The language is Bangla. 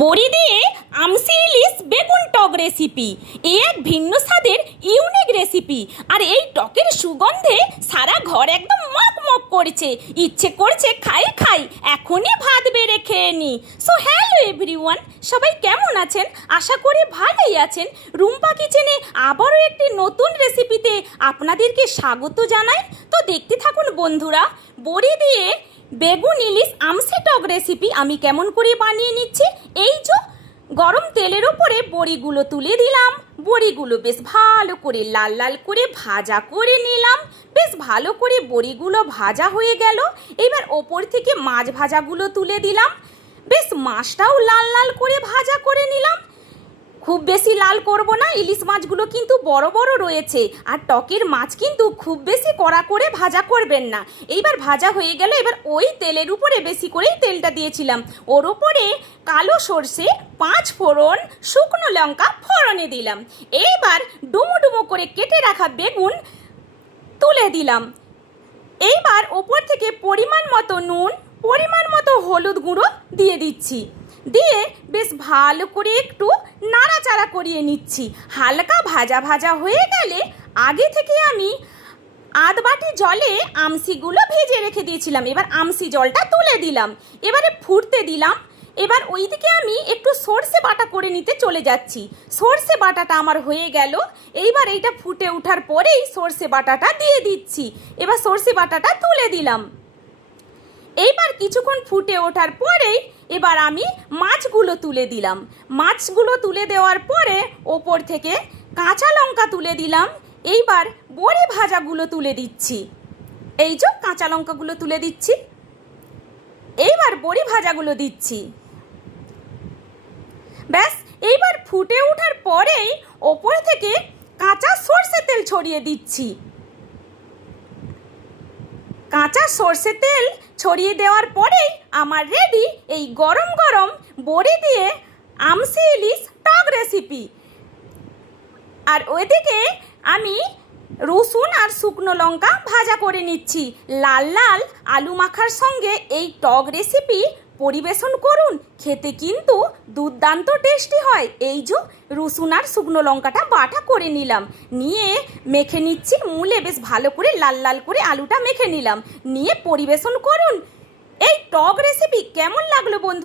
বড়ি দিয়ে আমসি ইলিশ বেগুন টক রেসিপি। এ এক ভিন্ন স্বাদের ইউনিক রেসিপি। আর এই টকের সুগন্ধে সারা ঘর একদম মক করছে, ইচ্ছে করছে খাই খাই, এখনই ভাত বেড়ে খেয়ে নি। সো হ্যালো এভরিওয়ান, সবাই কেমন আছেন? আশা করি ভালোই আছেন। রুম্পা কিচেনে আবারও একটি নতুন রেসিপিতে আপনাদেরকে স্বাগত জানাই। তো দেখতে থাকুন বন্ধুরা, বড়ি দিয়ে বেগুন ইলিশ আমসি টক রেসিপি আমি কেমন করে বানিয়ে নিচ্ছি। এই যে গরম তেলের উপরে বড়িগুলো তুলে দিলাম, বড়িগুলো বেশ ভালো করে লাল লাল করে ভাজা করে নিলাম। বেশ ভালো করে বড়িগুলো ভাজা হয়ে গেল। এবার ওপর থেকে মাছ ভাজাগুলো তুলে দিলাম, বেশ মাছটাও লাল লাল করে ভাজা করে নিলাম। খুব বেশি লাল করব না, ইলিশ মাছগুলো কিন্তু বড় বড় রয়েছে, আর টকের মাছ কিন্তু খুব বেশি কড়া করে ভাজা করবেন না। এইবার ভাজা হয়ে গেল। এবার ওই তেলের উপরে বেশি করেই তেলটা দিয়েছিলাম, ওর উপরে কালো সর্ষে, 5 ফোড়ন, শুকনো লঙ্কা ফোড়নে দিলাম। এইবার ডুমো ডুমো করে কেটে রাখা বেগুন তুলে দিলাম। এইবার ওপর থেকে পরিমাণ মতো নুন, পরিমাণ মতো হলুদ গুঁড়ো দিয়ে দিচ্ছি। দিয়ে বেশ ভালো করে একটু নাড়াচাড়া করিয়ে নিচ্ছি। হালকা ভাজা ভাজা হয়ে গেলে আগে থেকে আমি আধ বাটি জলে আমসিগুলো ভেজে রেখে দিয়েছিলাম, এবার আমসি জলটা তুলে দিলাম। এবারে ফুটতে দিলাম। এবার ওইদিকে আমি একটু সর্ষে বাটা করে নিতে চলে যাচ্ছি। সর্ষে বাটাটা আমার হয়ে গেল। এইবার এইটা ফুটে ওঠার পরেই সর্ষে বাটাটা দিয়ে দিচ্ছি। এবার সর্ষে বাটাটা তুলে দিলাম। এইবার কিছুক্ষণ ফুটে ওঠার পরেই এবার আমি মাছগুলো তুলে দিলাম। মাছগুলো তুলে দেওয়ার পরে ওপর থেকে কাঁচা লঙ্কা তুলে দিলাম। এইবার বড়ি ভাজাগুলো তুলে দিচ্ছি। এই যে কাঁচা লঙ্কাগুলো তুলে দিচ্ছি। এইবার বড়ি ভাজাগুলো দিচ্ছি। ব্যাস, এইবার ফুটে ওঠার পরেই ওপর থেকে কাঁচা সর্ষে তেল ছড়িয়ে দিচ্ছি। কাঁচা সর্ষে তেল ছড়িয়ে দেওয়ার পরেই আমার রেডি এই গরম গরম বড়ি দিয়ে আমসি ইলিশ টক রেসিপি। আর ওইদিকে আমি রসুন আর শুকনো লঙ্কা ভাজা করে নিচ্ছি। লাল লাল আলু মাখার সঙ্গে এই টক রেসিপি পরিবেশন করুন, খেতে কিন্তু দুর্দান্ত টেস্টি হয়। এই যে রসুন আর শুকনো লঙ্কাটা বাটা করে নিলাম, নিয়ে মেখে নিচ্ছি মূলে, বেশ ভালো করে লাল লাল করে আলুটা মেখে নিলাম, নিয়ে পরিবেশন করুন। এই টক রেসিপি কেমন লাগলো বন্ধু?